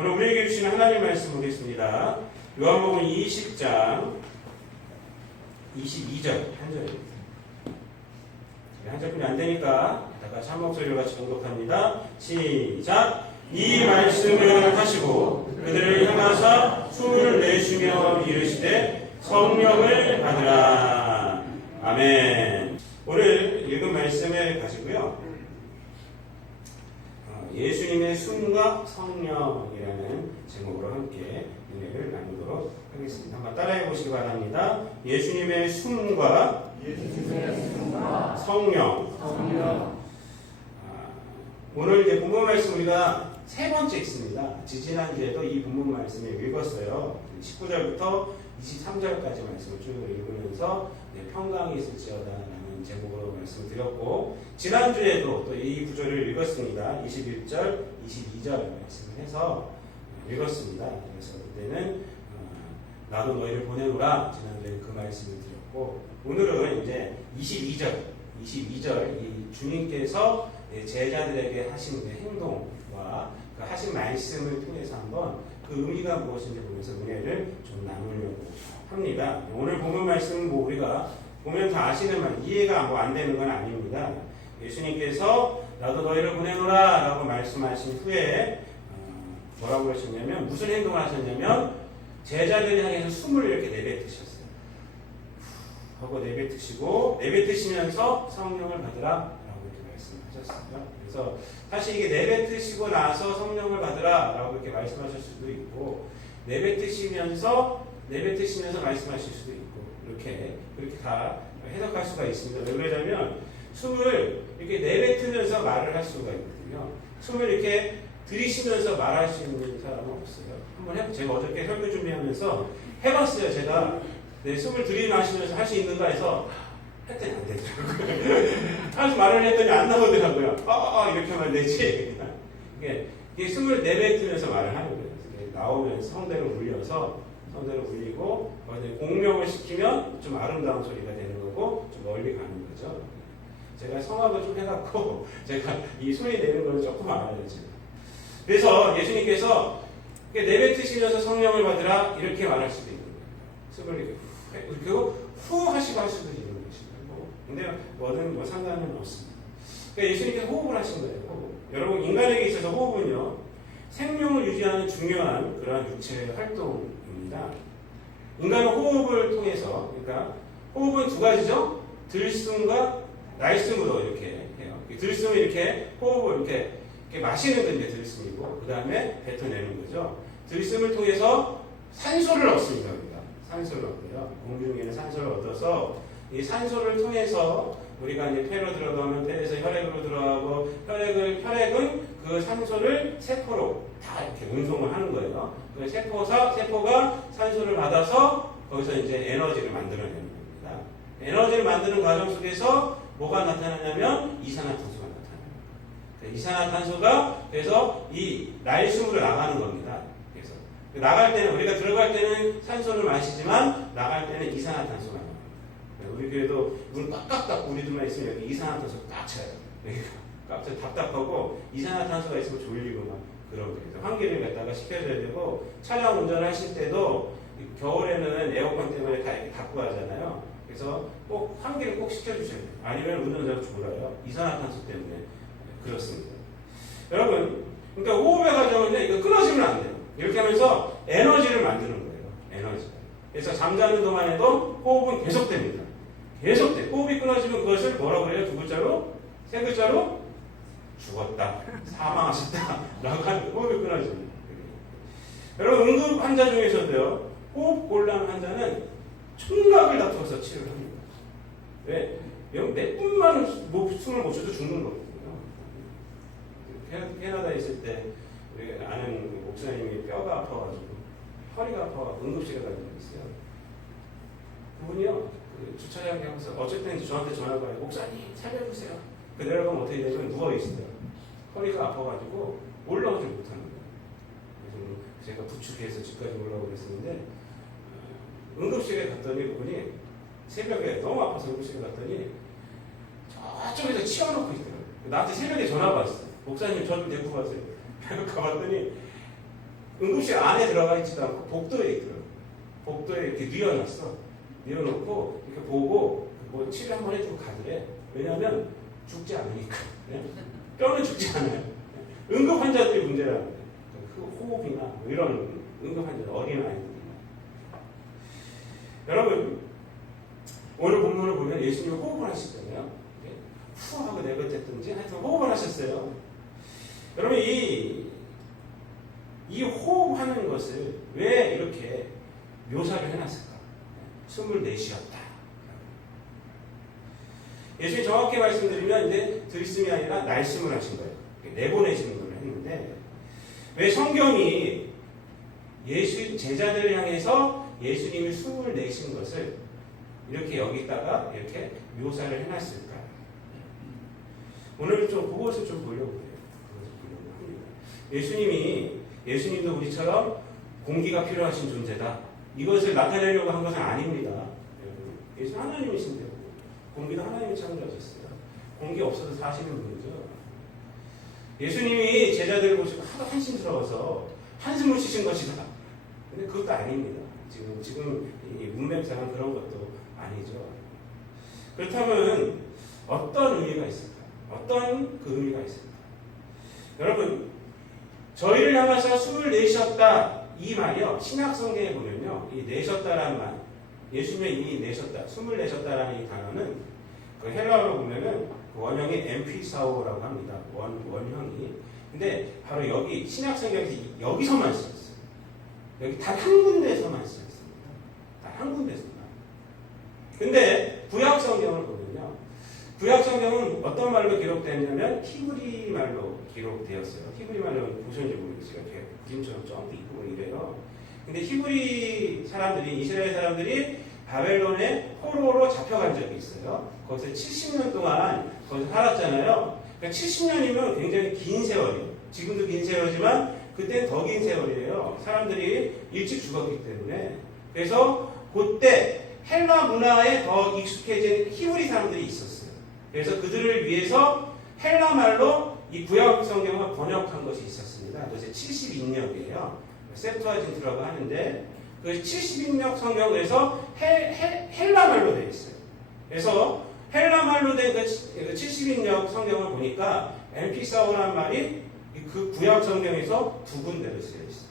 오늘 우리에게 주시는 하나님 말씀 보겠습니다. 요한복음 20장 22절 한 절입니다. 한 절뿐이 안 되니까 다가 참 목소리로 같이 공독합니다. 시작. 이 말씀을 하시고 그들을 향하사 숨을 내쉬며 이르시되 성령을 받으라. 아멘. 오늘 읽은 말씀을 가지고요, 예수님의 숨과 성령이라는 제목으로 함께 은혜를 나누도록 하겠습니다. 한번 따라해 보시기 바랍니다. 예수님의 숨과 성령. 오늘 이제 본문 말씀 우리가 세 번째 있습니다. 지난주에도 이 본문 말씀을 읽었어요. 19절부터 23절까지 말씀을 쭉 읽으면서 평강이 있을지어다라는 제목으로 말씀드렸고, 지난주에도 또 이 구절을 읽었습니다. 21절, 22절 말씀을 해서 읽었습니다. 그래서 그때는 나도 너희를 보내노라, 지난주에 그 말씀을 드렸고, 오늘은 이제 22절 이 주님께서 제자들에게 하신 행동과 그 하신 말씀을 통해서 한번 그 의미가 무엇인지 보면서 은혜를 좀 나누려고 합니다. 오늘 본문 말씀은 우리가 보면 다 아시는 말, 이해가 안 되는 건 아닙니다. 예수님께서 나도 너희를 보내노라 라고 말씀하신 후에 뭐라고 하셨냐면, 무슨 행동을 하셨냐면 제자들을 향해서 숨을 이렇게 내뱉으셨어요. 하고 내뱉으시면서 성령을 받으라 라고 이렇게 말씀하셨어요. 그래서 사실 이게 내뱉으시고 나서 성령을 받으라 라고 이렇게 말씀하실 수도 있고, 내뱉으시면서 말씀하실 수도 있고, 그렇게 다 해석할 수가 있습니다. 왜 그러냐면 숨을 이렇게 내뱉으면서 말을 할 수가 있거든요. 숨을 이렇게 들이쉬면서 말할 수 있는 사람은 없어요. 한번 제가 어저께 설교 준비하면서 해봤어요. 제가 숨을 들이마시면서 할 수 있는가 해서 했더니 안 되더라고요. 아주 말을 했더니 안 나오더라고요. 이렇게 하면 되지. 이게 숨을 내뱉으면서 말을 하는 거예요. 나오면서 성대를 울리고 공명을 시키면 좀 아름다운 소리가 되는 거고, 좀 멀리 가는 거죠. 제가 성악을 좀 해갖고 제가 이 소리 내는 걸 조금 알아야 되죠. 그래서 예수님께서 내뱉으시면서 성령을 받으라 이렇게 말할 수도 있는 거예요. 숨을 이렇게 후 하시고 할 수도 있는 것이고, 근데 뭐든 상관은 없습니다. 그러니까 예수님께서 호흡을 하신 거예요. 호흡. 여러분, 인간에게 있어서 호흡은요, 생명을 유지하는 중요한 그러한 육체의 활동입니다. 인간은 호흡을 통해서, 그러니까 호흡은 두 가지죠. 들숨과 날숨으로 이렇게 해요. 들숨은 이렇게 호흡을 이렇게 마시는 게 이제 들숨이고, 그 다음에 뱉어내는 거죠. 들숨을 통해서 산소를 얻습니다. 우리가 산소를 얻고요. 공중에는 산소를 얻어서 이 산소를 통해서 우리가 이제 폐로 들어가면 폐에서 혈액으로 들어가고, 혈액은 그 산소를 세포로 다 이렇게 운송을 하는 거예요. 그 세포가 산소를 받아서 거기서 이제 에너지를 만들어내는 겁니다. 에너지를 만드는 과정 속에서 뭐가 나타나냐면 이산화탄소가 나타나요. 이산화탄소가 그래서 이 날숨으로 나가는 겁니다. 그래서 나갈 때는, 우리가 들어갈 때는 산소를 마시지만 나갈 때는 이산화탄소가 나와요. 우리 그래도 문 꽉꽉 닫고 우리들만 있으면 여기 이산화탄소 딱 차요. 깜짝 답답하고 이산화탄소가 있으면 졸리고 막 그런 거예요. 환기를 갖다가 시켜줘야 되고, 차량 운전하실 때도 겨울에는 에어컨 때문에 다 이렇게 닫고 하잖아요. 그래서 꼭 환기를 꼭 시켜주셔야 돼요. 아니면 운전자가 졸아요. 이산화탄소 때문에 그렇습니다. 여러분, 그러니까 호흡의 과정은요, 이거 끊어지면 안 돼요. 이렇게 하면서 에너지를 만드는 거예요. 에너지. 그래서 잠자는 동안에도 호흡은 계속됩니다. 계속돼. 호흡이 끊어지면 그것을 뭐라고 그래요? 두 글자로? 세 글자로? 죽었다. 사망하셨다. 라고 하는 호흡이 끊어집니다. 여러분, 응급 환자 중에서도요, 호흡 곤란 환자는 총각을 다투어서 치료를 합니다. 왜? 몇 분만 숨을 못 쉬어도 죽는 거거든요. 캐나다에 있을 때 우리 아는 목사님이 뼈가 아파가지고 허리가 아파가지고 응급실에 간 적이 있어요. 그분이요, 주차장에 하면서 어쨌든 저한테 전화가 와요. 목사님 살려주세요. 그 내려가면 어떻게 되냐면 누워있어요. 허리가 아파가지고 올라오지 못하는 거예요. 그래서 제가 부축해서 집까지 올라오고 그랬었는데, 응급실에 갔더니 그분이 새벽에 너무 아파서 응급실에 갔더니 저쪽에서 치워놓고 있더라고요. 나한테 새벽에 전화가 왔어요. 목사님 저를 데리고 가세요. 가봤더니 응급실 안에 들어가 있지도 않고 복도에 있더라고요. 복도에 이렇게 뉘어놨어. 뉘어놓고 이렇게 보고 뭐 치료 한번 해주고 가더래. 왜냐하면 죽지 않으니까. 네? 뼈는 죽지 않아요. 응급 환자들이 문제라는 거예요. 호흡이나 뭐 이런 응급 환자, 어린아이들이나. 여러분, 오늘 본문을 보면 예수님이 호흡을 하시잖아요. 후 하고 내뱉었든지 하여튼 호흡을 하셨어요. 여러분, 이 호흡하는 것을 왜 이렇게 묘사를 해놨을까? 숨을 내쉬었다. 예수님이 정확히 말씀드리면 이제 들숨이 아니라 날숨을 하신 거예요. 내보내시는 걸 했는데, 왜 성경이 제자들을 향해서 예수님이 숨을 내신 것을 이렇게 여기다가 이렇게 묘사를 해놨을까? 오늘 좀 그것을 좀 보려고 해요. 예수님도 우리처럼 공기가 필요하신 존재다. 이것을 나타내려고 한 것은 아닙니다. 예수 하나님이신데 공기도 하나님이 창조하셨어요. 공기 없어도 사시는 분이죠. 예수님이 제자들을 보시고 하도 한심스러워서 한숨을 쉬신 것이다. 근데 그것도 아닙니다. 지금 이 문맥상은 그런 것도 아니죠. 그렇다면 어떤 의미가 있을까? 어떤 그 의미가 있을까? 여러분, 저희를 향해서 숨을 내쉬었다. 이 말이요. 신약 성경에 보면요. 이 내쉬었다라는 말, 예수님의 이 내쉬었다, 숨을 내쉬었다라는 이 단어는 그 헬라어로 보면은 그 원형이 엠피사오라고 합니다. 원형이. 근데 바로 여기 신약 성경에서 여기서만 쓰였어요. 여기 단 한 군데에서만 쓰였습니다. 단 한 군데서만. 근데 구약 성경을 보면요. 구약 성경은 어떤 말로 기록됐냐면 히브리 말로 기록되었어요. 히브리 말로 보셨는지 모르겠어요. 이렇게 그림처럼 점도 있고 뭐 이래요. 근데 히브리 사람들이, 이스라엘 사람들이 바벨론의 포로로 잡혀간 적이 있어요. 거기서 70년 동안 거기서 살았잖아요. 그러니까 70년이면 굉장히 긴 세월이에요. 지금도 긴 세월이지만 그때는 더 긴 세월이에요. 사람들이 일찍 죽었기 때문에. 그래서 그때 헬라 문화에 더 익숙해진 히브리 사람들이 있었어요. 그래서 그들을 위해서 헬라 말로 이 구약 성경을 번역한 것이 있었습니다. 그것이 70인역이에요. 셉투아진트라고 하는데 그 70인역 성경에서 헬라 말로 되어 있어요. 그래서 헬라 말로 된 그 70인역 성경을 보니까 엠피사오라는 말이 그 구약 성경에서 두 군데로 쓰여 있어요.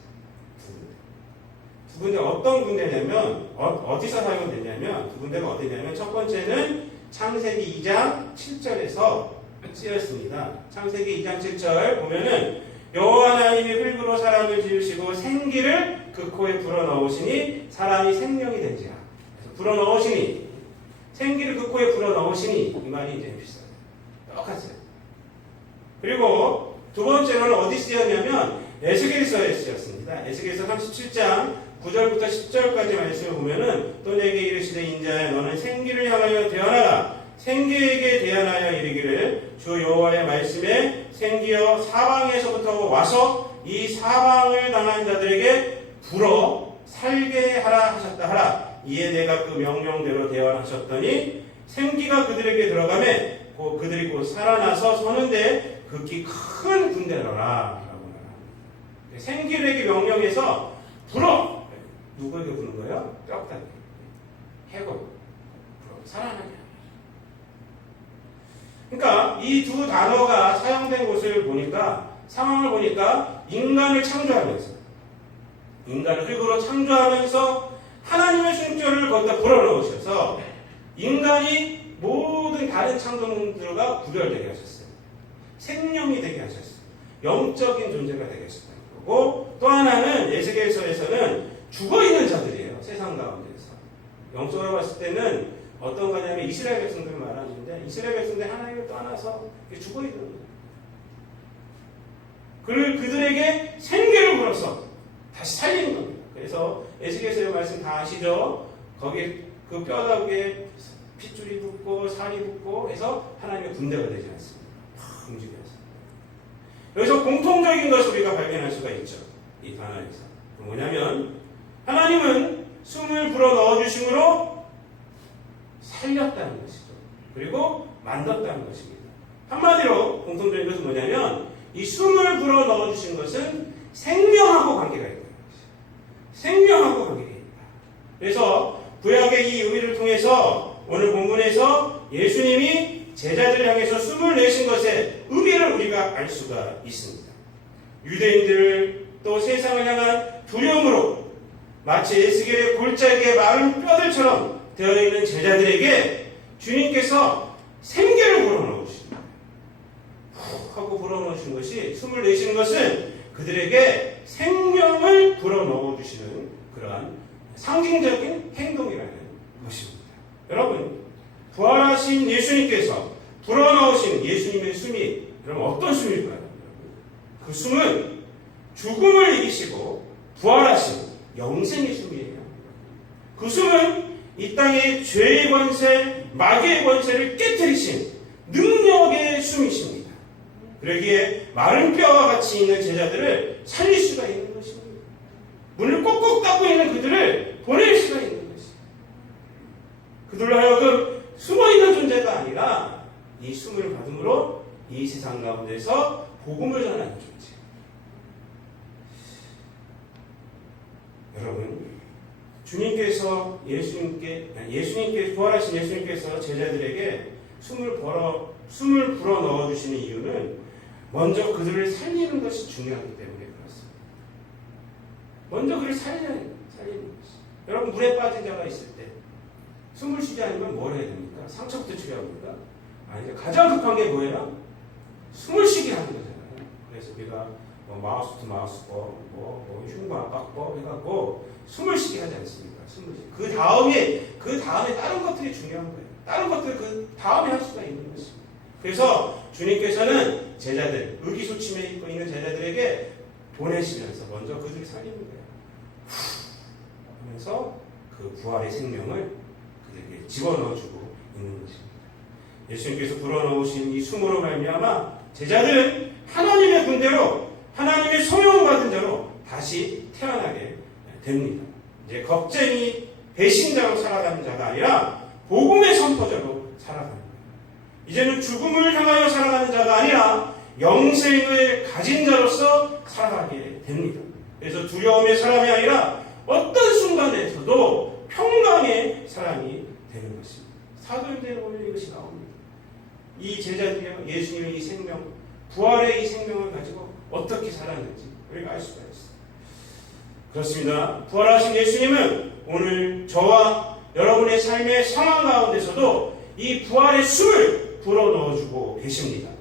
두 군데 어떤 군데냐면 어디서 사용됐냐면 두 군데가 어디냐면 첫 번째는 창세기 2장 7절에서 쓰였습니다. 창세기 2장 7절 보면은 여호와 하나님이 흙으로 사람을 지으시고 생기를 그 코에 불어넣으시니 사람이 생명이 된지라. 그래서 불어넣으시니 생기를 그 코에 불어넣으시니 이 말이 이제 비슷해요. 똑같아요. 그리고 두 번째로는 어디 쓰였냐면 에스겔서에 쓰였습니다. 에스겔서 37장 9절부터 10절까지 말씀을 보면은 또 내게 이르시되 인자야 너는 생기를 향하여 대언하라. 생기에게 대언하여 이르기를 주 여호와의 말씀에 생기여 사방에서부터 와서 이 사방을 당한 자들에게 불어 살게 하라 하셨다 하라. 이에 내가 그 명령대로 대언하셨더니 생기가 그들에게 들어가매 그들이 곧 살아나서 서는데 극히 큰 군대로라 라고 말합니다. 생기에게 명령해서 불어 누구에게 부는 거예요? 뼈다귀 해골 살아나게. 그러니까 이 두 단어가 사용된 곳을 보니까 상황을 보니까 인간을 창조하면서 인간을 흙으로 창조하면서 하나님의 숨결을 거기다 불어넣으셔서 인간이 모든 다른 창조물들과 구별되게 하셨어요. 생명이 되게 하셨어요. 영적인 존재가 되게 하셨다는 거고 또 하나는 에스겔서에서는 죽어있는 자들이에요. 세상 가운데서. 영적으로 봤을 때는 어떤 거냐면 이스라엘 백성들을 말하는데 이스라엘 백성들이 하나님을 떠나서 죽어있는 거예요. 그들에게 생기를 불어서 다시 살리는 겁니다. 그래서 에스겔서의 말씀 다 아시죠? 거기에 그 뼈다귀에 핏줄이 붙고 살이 붙고 해서 하나님의 군대가 되지 않습니다. 막 움직여서. 여기서 공통적인 것을 우리가 발견할 수가 있죠. 이 단어에서. 뭐냐면 하나님은 숨을 불어넣어 주심으로 살렸다는 것이죠. 그리고 만들었다는 것입니다. 한마디로 공통적인 것은 뭐냐면 이 숨을 불어넣어 주신 것은 생명하고 관계가 있다. 생명하고 관계가 있다. 그래서 구약의 이 의미를 통해서 오늘 본문에서 예수님이 제자들을 향해서 숨을 내신 것의 의미를 우리가 알 수가 있습니다. 유대인들을 또 세상을 향한 두려움으로 마치 에스겔의 골짜기에 마른 뼈들처럼 되어 있는 제자들에게 주님께서 생기를 불어넣으신 거예요. 푹 하고 불어넣으신 것이, 숨을 내쉬는 것은 그들에게 생명을 불어넣어 주시는 그러한 상징적인 행동이라는 것입니다. 여러분, 부활하신 예수님께서 불어넣으신 예수님의 숨이 그럼 어떤 숨일까요? 그 숨은 죽음을 이기시고 부활하신 영생의 숨이에요. 그 숨은 이 땅의 죄의 권세, 마귀의 권세를 깨뜨리신 능력의 숨이십니다. 그러기에 마른 뼈와 같이 있는 제자들을 살릴 수가 있는 것입니다. 문을 꼭꼭 닫고 있는 그들을 보낼 수가 있는 것입니다. 그들로 하여금 숨어있는 존재가 아니라 이 숨을 받음으로 이 세상 가운데서 복음을 전하는 존재. 여러분, 주님께서 예수님께 부활하신 예수님께서 제자들에게 숨을 불어 넣어 주시는 이유는 먼저 그들을 살리는 것이 중요하기 때문에 그렇습니다. 먼저 그를 살리는 것이. 여러분, 물에 빠진 자가 있을 때 숨을 쉬지 않으면 뭘 해야 됩니까? 상처부터 치료합니까? 아니, 가장 급한 게 뭐예요? 숨을 쉬게 하는 거잖아요. 그래서 우리가 마우스 투 마우스법, 흉곽박법 해갖고 숨을 쉬게 하지 않습니까? 숨을 쉬게. 그 다음에 다른 것들이 중요한 거예요. 다른 것들 그 다음에 할 수가 있는 것입니다. 그래서 주님께서는 제자들, 의기소침해 있고 있는 제자들에게 보내시면서 먼저 그들을 살리는 거예요. 하면서 그 부활의 생명을 그들에게 집어넣어주고 있는 것입니다. 예수님께서 불어넣으신 이 숨으로 말미암아 제자들은 하나님의 군대로, 하나님의 소명을 받은 자로 다시 태어나게 됩니다. 이제 겁쟁이 배신자로 살아가는 자가 아니라 복음의 선포자로 살아가는 거예요. 이제는 죽음을 향하여 살아가는 자가 아니라 영생을 가진 자로서 살아가게 됩니다. 그래서 두려움의 사람이 아니라 어떤 순간에서도 평강의 사람이 되는 것입니다. 사도행전에 보면 이것이 나옵니다. 이 제자들이요, 예수님의 이 생명, 부활의 이 생명을 가지고 어떻게 살았는지 우리가 알 수가 있어요. 그렇습니다. 부활하신 예수님은 오늘 저와 여러분의 삶의 상황 가운데서도 이 부활의 숨을 불어넣어주고 계십니다.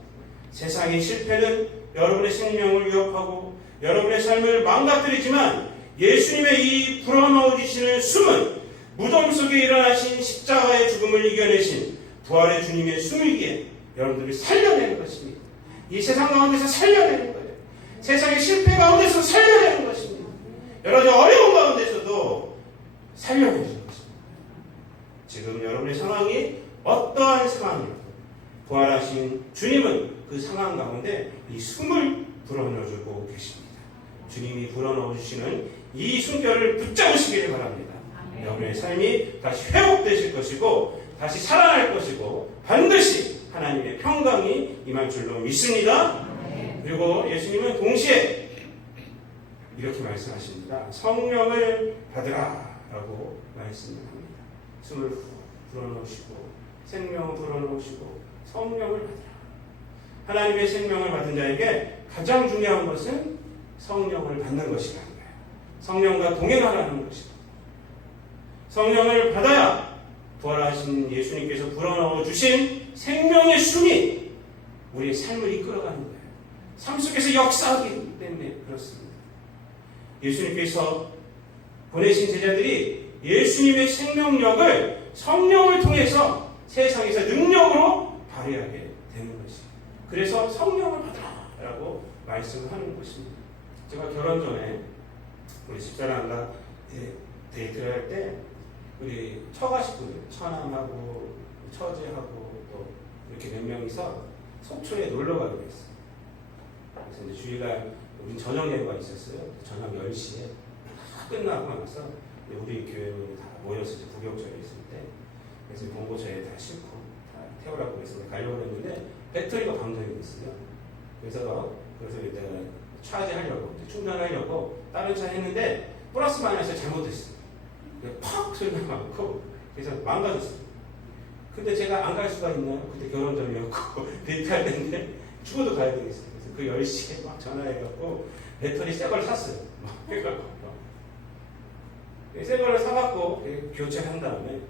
세상의 실패는 여러분의 생명을 위협하고 여러분의 삶을 망가뜨리지만 예수님의 이 불어넣어주시는 숨은 무덤 속에 일어나신 십자가의 죽음을 이겨내신 부활의 주님의 숨이기에 여러분들을 살려내는 것입니다. 이 세상 가운데서 살려내는 거예요. 세상의 실패 가운데서 살려내는 것입니다. 여러 가지 어려운 가운데서도 살려내는 것입니다. 지금 여러분의 상황이 어떠한 상황이라도 부활하신 주님은 그 상황 가운데 이 숨을 불어넣어주고 계십니다. 주님이 불어넣어주시는 이 숨결을 붙잡으시기를 바랍니다. 여러분의 삶이 다시 회복되실 것이고 다시 살아날 것이고 반드시 하나님의 평강이 임할 줄로 믿습니다. 그리고 예수님은 동시에 이렇게 말씀하십니다. 성령을 받으라 라고 말씀을 합니다. 숨을 불어넣으시고 생명을 불어넣으시고 성령을 받으라. 하나님의 생명을 받은 자에게 가장 중요한 것은 성령을 받는 것이라는 거예요. 성령과 동행하라는 것이다. 성령을 받아야 부활하신 예수님께서 불어넣어 주신 생명의 숨이 우리의 삶을 이끌어가는 거예요. 삶 속에서 역사하기 때문에 그렇습니다. 예수님께서 보내신 제자들이 예수님의 생명력을 성령을 통해서 세상에서 능력으로 발휘하게 되는 것이에요. 그래서 성령을 받으라라고 말씀을 하는 것입니다. 제가 결혼 전에 우리 집사람과 데이트를 할 때 우리 처가 식구들, 처남하고 처제하고 또 이렇게 몇 명이서 속초에 놀러 가기로 했어요. 그래서 이제 주일날 우리 저녁 예배가 있었어요. 저녁 10시에 끝나고 나서 우리 교회로 다 모여서 이제 부교절에 있을 때 그래서 봉고차에 다 싣고 다 태우라고 해서 가려고 했는데 배터리가 방전이 됐어요. 그래서 내가 차지하려고 충전하려고 다른 차 했는데 플러스 마이너스 잘못했어요. 팍 소리가 나고 그래서 망가졌어요. 근데 제가 안 갈 수가 있나요? 그때 결혼 전이었고 데이트할 때인데 죽어도 가야 되겠어요. 그래서 그 10시에 막 전화해갖고 배터리 새 걸 샀어요. 막 해갖고 새 거를 사갖고 교체를 한 다음에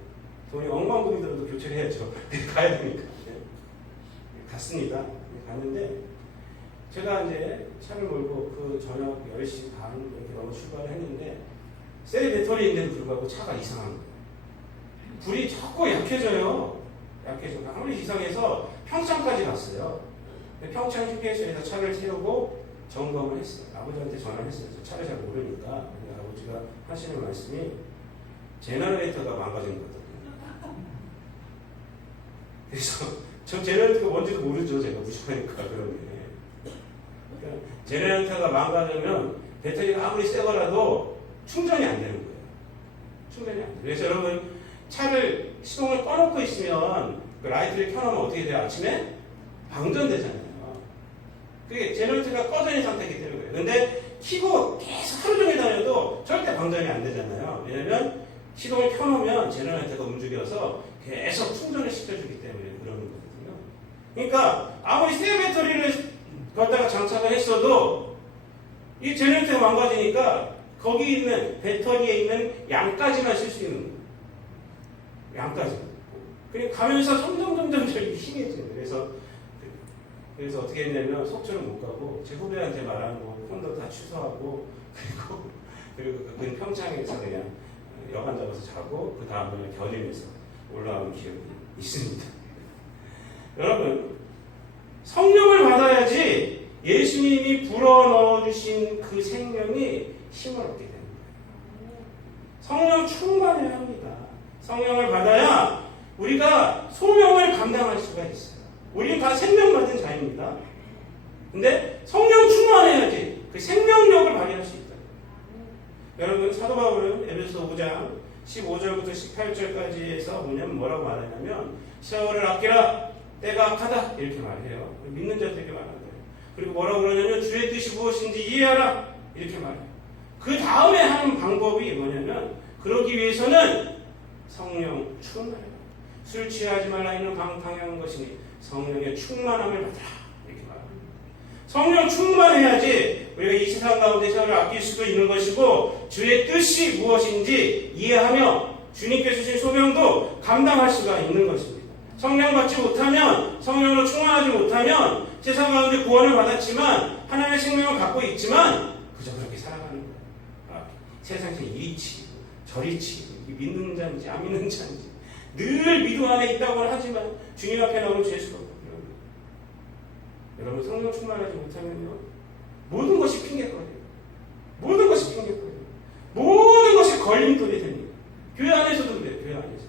돈이 억만금이 들어도 교체를 해야죠. 가야 되니까. 갔습니다. 갔는데 제가 이제 차를 몰고 그 저녁 10시 반 이렇게 넘어 출발을 했는데 새 배터리인데도 불구하고 차가 이상한 거예요. 불이 자꾸 약해져요. 약해져요. 아무리 이상해서 평창까지 갔어요. 평창 휴게소에서 차를 세우고 점검을 했어요. 아버지한테 전화를 했어요. 저 차를 잘 모르니까. 아버지가 하시는 말씀이 제너레이터가 망가진 거거든요. 그래서 저 제너레이터가 뭔지도 모르죠. 제가 무식하니까 그런 게. 그러니까 제너레이터가 망가지면 배터리가 아무리 새 거라도 충전이 안 되는 거예요. 충전이 안 돼요. 그래서 여러분 차를 시동을 꺼놓고 있으면 그 라이트를 켜놓으면 어떻게 돼요? 아침에 방전되잖아요. 그게 제너레이터가 꺼져 있는 상태이기 때문에. 근데 켜고 계속 하루 종일 다녀도 절대 방전이 안 되잖아요. 왜냐면 시동을 켜놓으면 제너레이터가 움직여서 계속 충전을 시켜주기 때문에 그러는 거거든요. 그러니까 아무리 새 배터리를 갖다가 장착을 했어도 이 제너레이터가 망가지니까 거기 있는 배터리에 있는 양까지만 쓸 수 있는 거예요. 양까지. 그리고 가면서 점점 힘해져요. 그래서 어떻게 했냐면 속초를 못 가고 제 후배한테 말하는 거 폰도 다 취소하고 그리고 그 평창에서 그냥 여관 잡아서 자고 그 다음날 견인해서 올라온 기억이 있습니다. 여러분 성령을 받아야지 예수님이 불어넣어 주신 그 생명이 힘을 얻게 되는 거예요. 성령 충만해야 합니다. 성령을 받아야 우리가 소명을 감당할 수가 있어요. 우리는 다 생명 받은 자입니다. 근데 성령 충만해야지 그 생명력을 발휘할 수 있다. 여러분 사도 바울은 에베소 5장 15절부터 18절까지에서 뭐라고 말하냐면 세월을 아끼라 때가 악하다 이렇게 말해요. 믿는 자들에게 말하는 거예요. 그리고 뭐라고 그러냐면 주의 뜻이 무엇인지 이해하라 이렇게 말해요. 그 다음에 하는 방법이 뭐냐면 그러기 위해서는 성령 충만해요. 술 취하지 말라 이는 방탕한 것이니 성령의 충만함을 받으라 이렇게 말합니다. 성령 충만해야지 우리가 이 세상 가운데 세월을 아낄 수도 있는 것이고 주의 뜻이 무엇인지 이해하며 주님께서 주신 소명도 감당할 수가 있는 것입니다. 성령 받지 못하면 성령으로 충만하지 못하면 세상 가운데 구원을 받았지만 하나님의 생명을 갖고 있지만 그저 그렇게 살아가는 거예요. 세상에서 이리 치고 저리 치고 믿는 자인지 안 믿는 자인지 늘 믿음 안에 있다고는 하지만 주님 앞에 나오는 죄수가 없거든요. 여러분 성령 충만하지 못하면요 모든 것이 핑계거리예요. 모든 것이 핑계거리예요. 모든 것이 걸림돌이 됩니다. 교회 안에서도 그래요. 교회 안에서.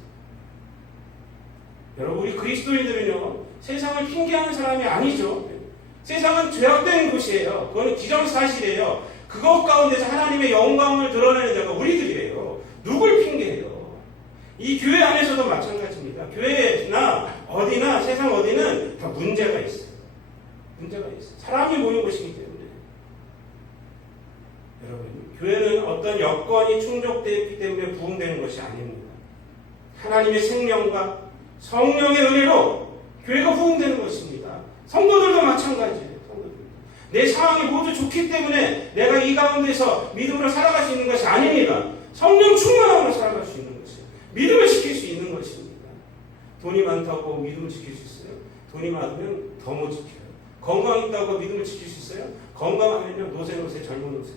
여러분 우리 그리스도인들은요 세상을 핑계하는 사람이 아니죠. 세상은 죄악된 곳이에요. 그거는 기정사실이에요. 그것 가운데서 하나님의 영광을 드러내는 자가 우리들이에요. 누굴 핑계해요? 이 교회 안에서도 마찬가지입니다. 교회나 어디나 세상 어디는 다 문제가 있어요. 문제가 있어요. 사람이 모인 곳이기 때문에. 여러분, 교회는 어떤 여건이 충족되었기 때문에 부흥되는 것이 아닙니다. 하나님의 생명과 성령의 은혜로 교회가 부흥되는 것입니다. 성도들도 마찬가지예요. 내 상황이 모두 좋기 때문에 내가 이 가운데서 믿음으로 살아갈 수 있는 것이 아닙니다. 성령 충만함으로 살아갈 수 있는 것이에요. 믿음을 지킬 수 있는 것입니다. 돈이 많다고 믿음을 지킬 수 있어요? 돈이 많으면 더 못 지켜요. 건강 있다고 믿음을 지킬 수 있어요? 건강하면요 노세 젊은 노세.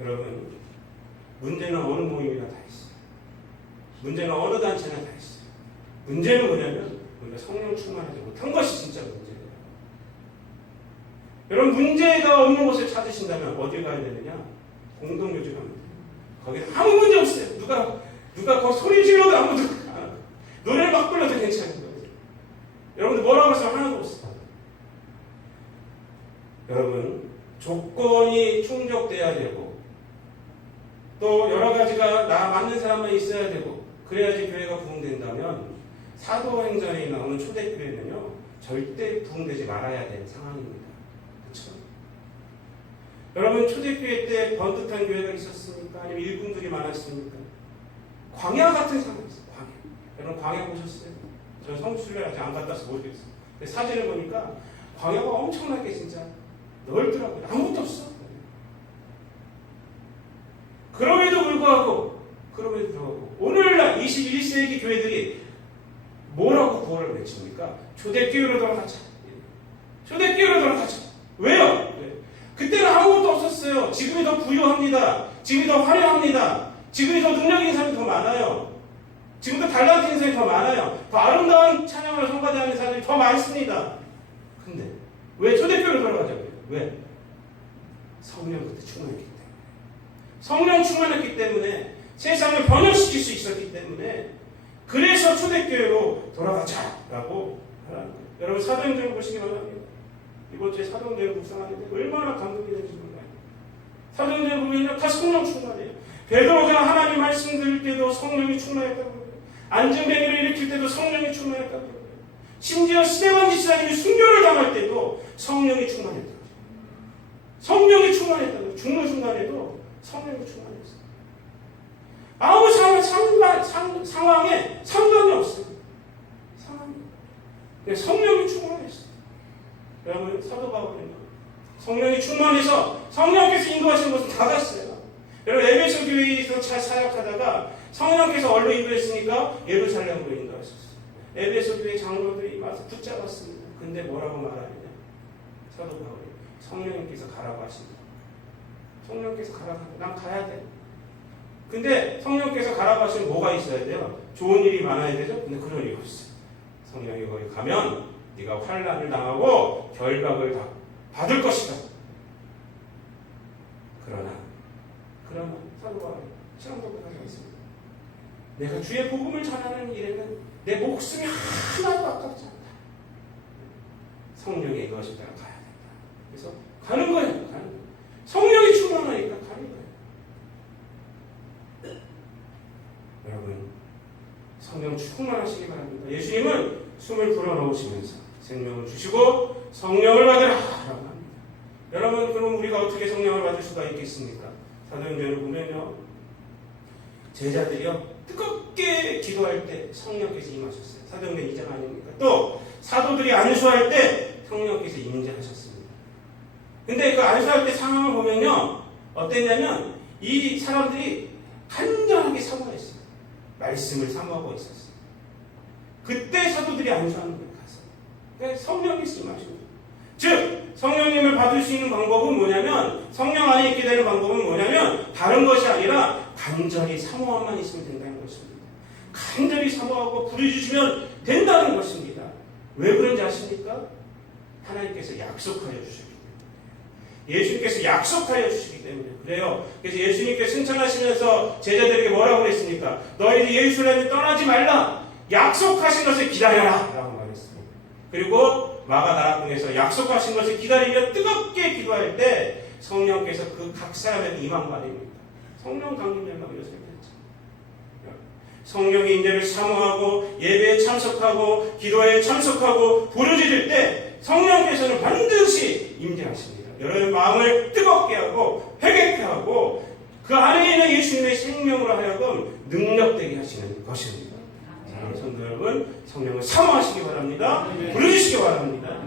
여러분 문제는 어느 모임이나 다 있어요. 문제는 어느 단체나 다 있어요. 문제는 뭐냐면 우리가 성령 충만하지 못한 것이 진짜 문제예요. 여러분 문제가 없는 곳을 찾으신다면 어딜 가야 되느냐? 공동묘지 가면 돼요. 거기는 아무 문제 없어요. 누가 거기 소리 질러도 아무도 안 하고 노래를 막 불러도 괜찮은 거예요. 여러분들 뭐라고 해서 하나도 없어요. 여러분 조건이 충족돼야 되고 또 여러 가지가 나 맞는 사람만 있어야 되고 그래야지 교회가 부흥된다면 사도행전에 나오는 초대교회는요 절대 부흥되지 말아야 되는 상황입니다. 그렇죠? 여러분 초대교회 때 번듯한 교회가 있었습니까? 아니면 일꾼들이 많았습니까? 광야 같은 상황이었어요. 광야. 여러분 광야 보셨어요? 저는 성수를 아직 안 갔다 와서 모르겠어요. 근데 사진을 보니까 광야가 엄청나게 진짜 넓더라고요. 아무것도 없어. 그럼에도 불구하고 오늘날 21세기 교회들이 뭐라고 구호를 외칩니까? 초대교회로 돌아가자. 초대교회로 돌아가자. 왜요? 그때는 아무것도 없었어요. 지금이 더 부유합니다. 지금이 더 화려합니다. 지금이 더 능력 있는 사람이 더 많아요. 지금도 달란트 있는 사람이 더 많아요. 더 아름다운 찬양을 성가대하는 사람이 더 많습니다. 근데 왜 초대교회로 돌아가자고요? 왜? 성령 그때 충만했기 때문에. 성령 충만했기 때문에 세상을 번영시킬 수 있었기 때문에 그래서 초대교회로 돌아가자라고 하라는 거예요. 여러분 사도행전을 보시기 바랍니다. 이번 주에 사도행전을 묵상하는데 얼마나 감동이 되는지 몰라요. 사도행전을 보면요 다 성령 충만해요. 베드로가 하나님 말씀 들을 때도 성령이 충만했다고 그래요. 안전뱅이를 일으킬 때도 성령이 충만했다고 그래요. 심지어 스데반 지사님이 순교를 당할 때도 성령이 충만했다고 그래요. 성령이 충만했다고 그래요. 죽는 순간에도 성령이 충만했어요. 아무 상황에 상관이 없어요. 상황이. 성령이 충만했어요. 여러분 사도 바울은요. 성령이 충만해서 성령께서 인도하시는 것은 다 갔어요. 여러분 에베소 교회에서 잘 사역하다가 성령께서 얼로 인도했으니까 예루살렘으로 인도하셨어요. 에베소 교회 장로들이 와서 붙잡았습니다. 근데 뭐라고 말하느냐. 사도 바울이 성령님께서 가라고 하십니다. 성령께서 가라고 하면 난 가야 돼. 근데 성령께서 가라고 하시면 뭐가 있어야 돼요? 좋은 일이 많아야 되죠? 근데 그런 일이 없어요. 성령이 거기 가면 네가 환난을 당하고 결박을 다 받을 것이다. 그러나 사도 바울이 신앙적으로 하고 있습니다. 내가 주의 복음을 전하는 일에는 내 목숨이 하나도 아깝지 않다. 성령의 이것이 내가 가야 된다. 그래서 가는 거예요. 성령이 충만하니까 가는 거예요. 여러분 성령 충만하시기 바랍니다. 예수님은 숨을 불어넣으시면서 생명을 주시고 성령을 받으라 라고 합니다. 여러분 그럼 우리가 어떻게 성령을 받을 수가 있겠습니까? 사도행전을 보면요 제자들이요 뜨겁게 기도할 때 성령께서 임하셨어요. 사도행전 2장 아닙니까? 또 사도들이 안수할 때 성령께서 임재하셨습니다. 근데 그 안수할 때 상황을 보면요 어땠냐면 이 사람들이 간절하게 사모했어요. 말씀을 사모하고 있었어요. 그때 사도들이 안수하는 거예요. 가서. 그러니까 성령이 임하십니다. 즉 성령님을 받을 수 있는 방법은 뭐냐면 성령 안에 있게 되는 방법은 뭐냐면 다른 것이 아니라 간절히 사모함만 있으면 된다는 것입니다. 간절히 사모하고 부르주시면 된다는 것입니다. 왜 그런지 아십니까? 하나님께서 약속하여 주셨기 때문에. 예수님께서 약속하여 주시기 때문에 그래요. 그래서 예수님께서 승천하시면서 제자들에게 뭐라고 했습니까? 너희들 예루살렘을 떠나지 말라. 약속하신 것을 기다려라 라고 말했습니다. 그리고 마가다락방에서 약속하신 것을 기다리며 뜨겁게 기도할 때 성령께서 그 각 사람에게 임한 거 아닙니까? 성령 강림이라고 요새 했죠. 성령의 인재를 사모하고 예배에 참석하고 기도에 참석하고 부르짖을 때 성령께서는 반드시 임재하십니다. 여러분의 마음을 뜨겁게 하고 회개케 하고 그 안에 있는 예수님의 생명으로 하여금 능력되게 하시는 것입니다. 사랑하는 성도 여러분, 성령을 사모하시기 바랍니다. 부르짖으시기 바랍니다.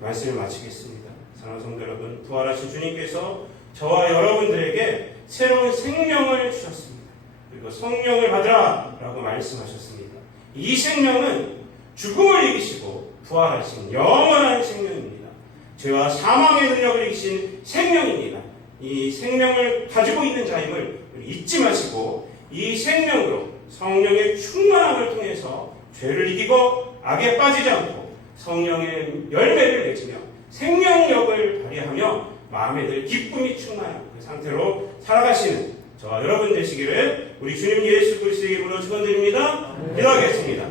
말씀을 마치겠습니다. 사랑하는 성도 여러분, 부활하신 주님께서 저와 여러분들에게 새로운 생명을 주셨습니다. 그리고 성령을 받으라 라고 말씀하셨습니다. 이 생명은 죽음을 이기시고 부활하신 영원한 생명입니다. 죄와 사망의 능력을 이기신 생명입니다. 이 생명을 가지고 있는 자임을 잊지 마시고 이 생명으로 성령의 충만함을 통해서 죄를 이기고 악에 빠지지 않고 성령의 열매를 맺으며 생명력을 발휘하며 마음에 늘 기쁨이 충만한 그 상태로 살아가시는 저와 여러분 되시기를 우리 주님 예수 그리스도의 이름으로 축원드립니다. 기도하겠습니다.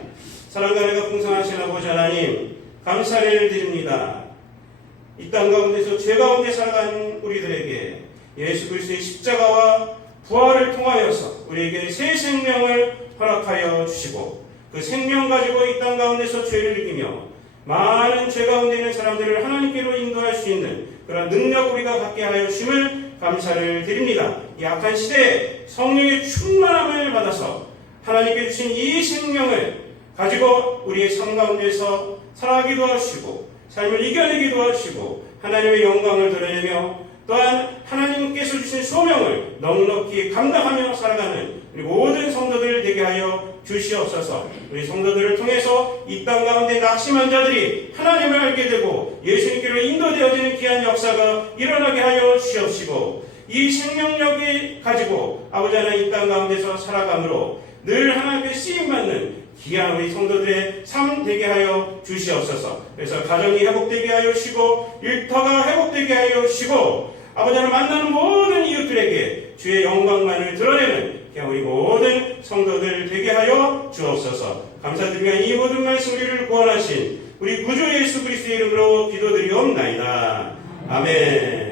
사랑과 은혜가 풍성하신 아버지 하나님 감사를 드립니다. 이 땅 가운데서 죄 가운데 살아가는 우리들에게 예수 그리스도의 십자가와 부활을 통하여서 우리에게 새 생명을 허락하여 주시고 그 생명 가지고 이 땅 가운데서 죄를 이기며 많은 죄 가운데 있는 사람들을 하나님께로 인도할 수 있는 그런 능력 우리가 갖게 하여 주심을 감사를 드립니다. 이 악한 시대에 성령의 충만함을 받아서 하나님께 주신 이 생명을 가지고 우리의 삶 가운데서 살아가기도 하시고 삶을 이겨내기도 하시고 하나님의 영광을 드러내며 또한 하나님께서 주신 소명을 넉넉히 감당하며 살아가는 우리 모든 성도들 되게 하여 주시옵소서. 우리 성도들을 통해서 이 땅 가운데 낙심한 자들이 하나님을 알게 되고 예수님께로 인도되어지는 귀한 역사가 일어나게 하여 주시옵시고 이 생명력이 가지고 아버지 하나님 이 땅 가운데서 살아감으로 늘 하나님께 쓰임받는 귀한 우리 성도들의 삶 되게 하여 주시옵소서. 그래서 가정이 회복되게 하여 주시고 일터가 회복되게 하여 주시고 아버지 하나님 만나는 모든 이웃들에게 주의 영광만을 드러내는 우리 모든 성도들 되게 하여 주옵소서. 감사드리며 이 모든 말씀 우리를 구원하신 우리 구주 예수 그리스도의 이름으로 기도드리옵나이다. 아멘.